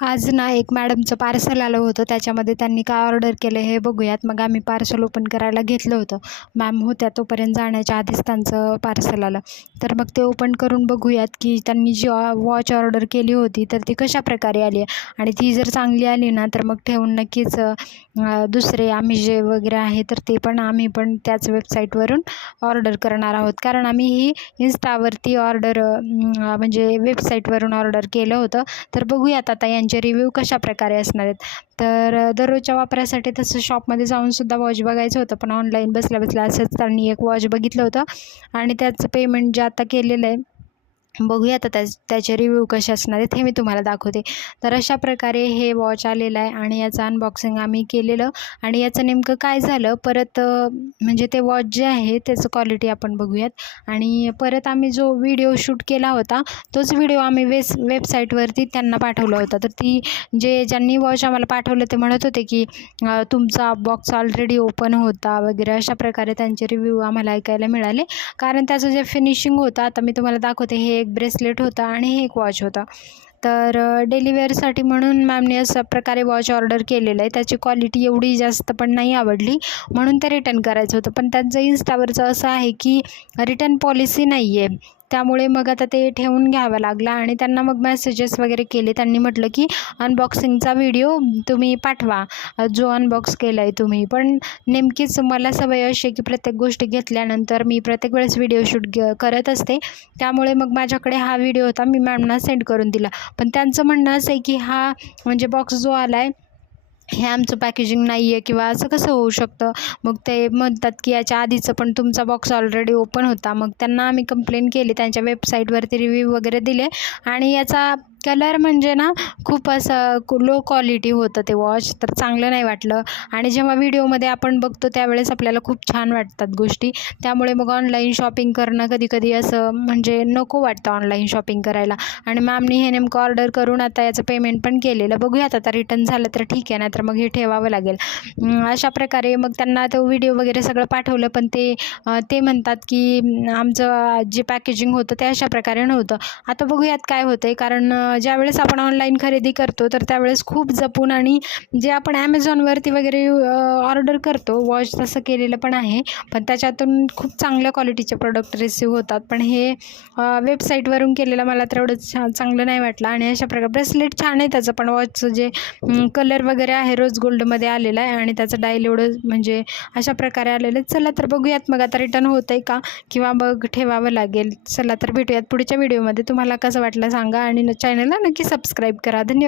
आज ना एक मॅडमचं पार्सल आलं होतं. त्याच्यामध्ये त्यांनी काय ऑर्डर केलं हे बघूयात. मग आम्ही पार्सल ओपन करायला घेतलं होतं. मॅम होत्या तोपर्यंत जाण्याच्या आधीच त्यांचं पार्सल आलं. तर मग ते ओपन करून बघूयात की त्यांनी जी वॉच ऑर्डर केली होती तर ती कशाप्रकारे आली आहे. आणि ती जर चांगली आली ना तर मग ठेवून नक्कीच दुसरे आम्ही जे वगैरे आहे तर ते पण आम्ही पण त्याच वेबसाईटवरून ऑर्डर करणार आहोत. कारण आम्ही ही इन्स्टावरती ऑर्डर म्हणजे वेबसाईटवरून ऑर्डर केलं होतं. तर बघूयात आता यांचे रिव्ह्यू कशाप्रकारे असणार आहेत. तर दररोजच्या वापरासाठी तसं शॉपमध्ये जाऊनसुद्धा वॉच बघायचं होतं, पण ऑनलाईन बसल्या असंच त्यांनी एक वॉच बघितलं होतं आणि त्याचं पेमेंट जे आता केलेलं आहे बघूया आता त्याचे रिव्ह्यू कसे असणार आहेत हे मी तुम्हाला दाखवते. तर अशा प्रकारे हे वॉच आलेलं आहे आणि याचं अनबॉक्सिंग आम्ही केलेलं. आणि याचं नेमकं काय झालं परत म्हणजे ते वॉच जे आहे त्याचं क्वालिटी आपण बघूयात. आणि परत आम्ही जो व्हिडिओ शूट केला होता तोच व्हिडिओ आम्ही वेबसाईटवरती त्यांना पाठवला होता. तर ज्यांनी वॉच आम्हाला पाठवलं ते म्हणत होते की तुमचा बॉक्स ऑलरेडी ओपन होता वगैरे अशा प्रकारे त्यांचे रिव्ह्यू आम्हाला ऐकायला मिळाले. कारण त्याचं जे फिनिशिंग होतं आता मी तुम्हाला दाखवते. हे एक ब्रेसलेट होता आणि हे एक वॉच होता. तर डेली वेअरसाठी म्हणून मॅमने अशा प्रकारे वॉच ऑर्डर केलेलं आहे. त्याची क्वालिटी एवढी जास्त पण नाही आवडली म्हणून ते रिटर्न करायचं होतं. पण त्यांचं इन्स्टावरचं असं आहे की रिटर्न पॉलिसी नाही आहे. त्यामुळे मग आता ते ठेवून घ्यावं लागलं आणि त्यांना मग मेसेजेस वगैरे केले. त्यांनी म्हटलं की अनबॉक्सिंगचा व्हिडिओ तुम्ही पाठवा जो अनबॉक्स केला आहे तुम्ही. पण नेमकीच मला सवय अशी आहे की प्रत्येक गोष्ट घेतल्यानंतर मी प्रत्येक वेळेस व्हिडिओ शूट करत असते. त्यामुळे मग माझ्याकडे हा व्हिडिओ होता, मी मॅमना सेंड करून दिला. पण त्यांचं म्हणणं असं आहे की हा म्हणजे बॉक्स जो आला आहे हे आमचं पॅकेजिंग नाही आहे किंवा असं कसं होऊ शकतं. मग ते म्हणतात की याच्या आधीचं पण तुमचा बॉक्स ऑलरेडी ओपन होता. मग त्यांना आम्ही कंप्लेंट केली, त्यांच्या वेबसाईटवरती रिव्ह्यू वगैरे दिले आणि याचा कलर म्हणजे ना खूप असं लो क्वालिटी होतं ते वॉच. तर चांगलं नाही वाटलं. आणि जेव्हा व्हिडिओमध्ये आपण बघतो त्यावेळेस आपल्याला खूप छान वाटतात गोष्टी. त्यामुळे मग ऑनलाईन शॉपिंग करणं कधी असं म्हणजे नको वाटतं ऑनलाईन शॉपिंग करायला. आणि मॅमनी हे नेमकं ऑर्डर करून आता याचं पेमेंट पण केलेलं. बघूयात आता रिटर्न झालं तर ठीक आहे, नाहीतर मग हे ठेवावं लागेल. अशा प्रकारे मग त्यांना तो व्हिडिओ वगैरे सगळं पाठवलं. पण ते म्हणतात की आमचं जे पॅकेजिंग होतं ते अशा प्रकारे नव्हतं. आता बघूयात काय होतं आहे. कारण ज्यावेळेस आपण ऑनलाईन खरेदी करतो तर त्यावेळेस खूप जपून आणि जे आपण ॲमेझॉनवरती वगैरे ऑर्डर करतो वॉच तसं केलेलं पण आहे. पण त्याच्यातून खूप चांगल्या क्वालिटीचे प्रोडक्ट रिसीव होतात. पण हे वेबसाईटवरून केलेलं मला तर एवढं चांगलं नाही वाटलं. आणि अशा प्रकारे ब्रेसलेट छान आहे त्याचं, पण वॉचचं जे कलर वगैरे आहे रोज गोल्डमध्ये आलेला आहे आणि त्याचं डायल एवढं म्हणजे अशा प्रकारे आलेलं आहे. चला तर बघूयात मग आता रिटर्न होतं आहे का किंवा मग ठेवावं लागेल. चला तर भेटूयात पुढच्या व्हिडिओमध्ये. तुम्हाला कसं वाटलं सांगा आणि चॅनलला नक्की सबस्क्राईब करा. धन्यवाद.